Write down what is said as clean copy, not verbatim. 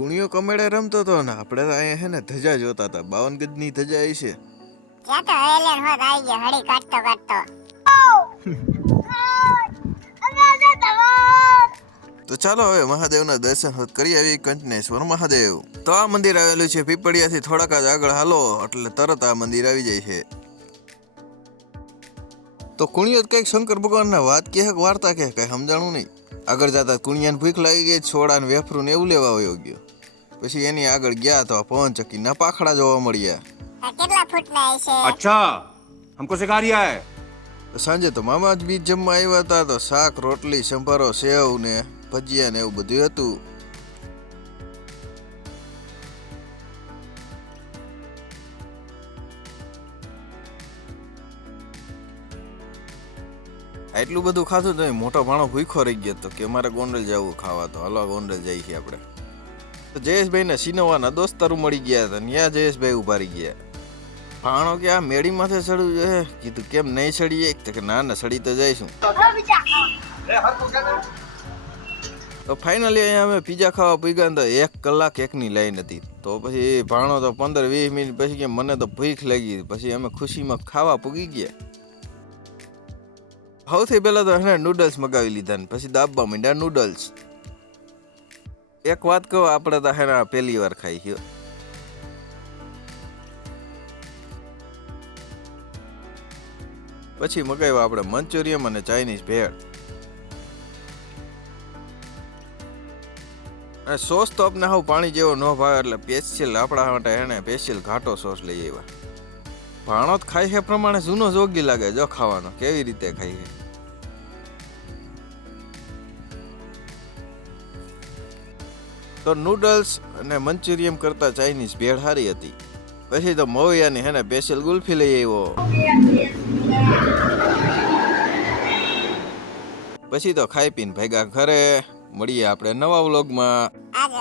કુણિયો કમેડે રમતો તો ને આપણે તો અહીંયા હે ને ધજા જોતા હતા 52 ગજની ધજા આવી છે. ત્યાં તો એલિયન હોત આવી ગયો હળી કાઢતો તો ચાલો હવે મહાદેવના દર્શન કરી આવી. કંચનેશ્વર મહાદેવ. તો આ મંદિર આવેલું છે પીપળિયાથી થોડાક જ આગળ હાલો એટલે તરત આ મંદિર આવી જાય છે. તો કુણિયો કઈક શંકર ભગવાનના વાત કે વાર્તા કે કઈ સમજાણું નહીં. આગળ જતા કુણિયાને ભૂખ લાગી ગઈ, છોડા ને વેફરું ને એવું લેવા વયો ગયો. પછી એની આગળ ગયા તો પવનચક્કીના પાખડા જોવા મળ્યા. કેટલા ફૂટના હશે? अच्छा हमको सिखा रिया है. સાંજે તો મામા જ બીજ જમવા આવ્યા હતા તો શાક રોટલી સંભારો સેવ ને ભજીયા ને એવું બધું હતું. એટલું બધું ખાધું તો મોટો ભાણો ભૂખો રહી ગયો તો કે અમારે ગોંડલ જવું ખાવા. તો હલો ગોંડલ જઈએ છીએ આપણે. તો જયેશભાઈ ને સિનોવાના દોસ્તારો મળી ગયા હતા. ત્યાં જયેશભાઈ ઉભા રહી ગયા. ભાણો કે આ મેળી માથે ચડવું જોઈએ. કીધું કેમ નહીં ચડીએ? કે ના ના ચડી તો જઈશું. તો ફાઇનલી અહીંયા અમે પીઝા ખાવા પૂગ્યા તો 1 કલાક એકની લાઈન હતી. તો પછી ભાણો તો 15-20 મિનિટ પછી કે મને તો ભૂખ લાગી. પછી અમે ખુશીમાં ખાવા પૂગી ગયા. સૌથી પહેલા તો એને નૂડલ્સ મગાવી લીધા ને પછી દાબવા માંડ્યા નૂડલ્સ. એક વાત કહો, આપણે તો હેના પહેલી વાર ખાઈ ગયો. પછી મગાવ્યા આપણે મંચુરિયમ અને ચાઇનીઝ ભેળ. અને સોસ તો આપણે હાવ પાણી જેવો ન ભાવે એટલે સ્પેશિયલ આપણા માટે એને સ્પેશિયલ ઘાટો સોસ લઈ આવ્યા. ભાણો જ ખાઈ છે પ્રમાણે જૂનો જોગી લાગે. જો ખાવાનો કેવી રીતે ખાઈ છે. તો નૂડલ્સ અને મંચુરિયમ કરતા ચાઇનીઝ ભેળ સારી હતી. પછી તો મોવિયાની હેને સ્પેશિયલ ગુલ્ફી લઈ આવ્યો. પછી તો ખાઈ પીને ભેગા ઘરે. મળીએ આપણે નવા વ્લોગમાં. આજો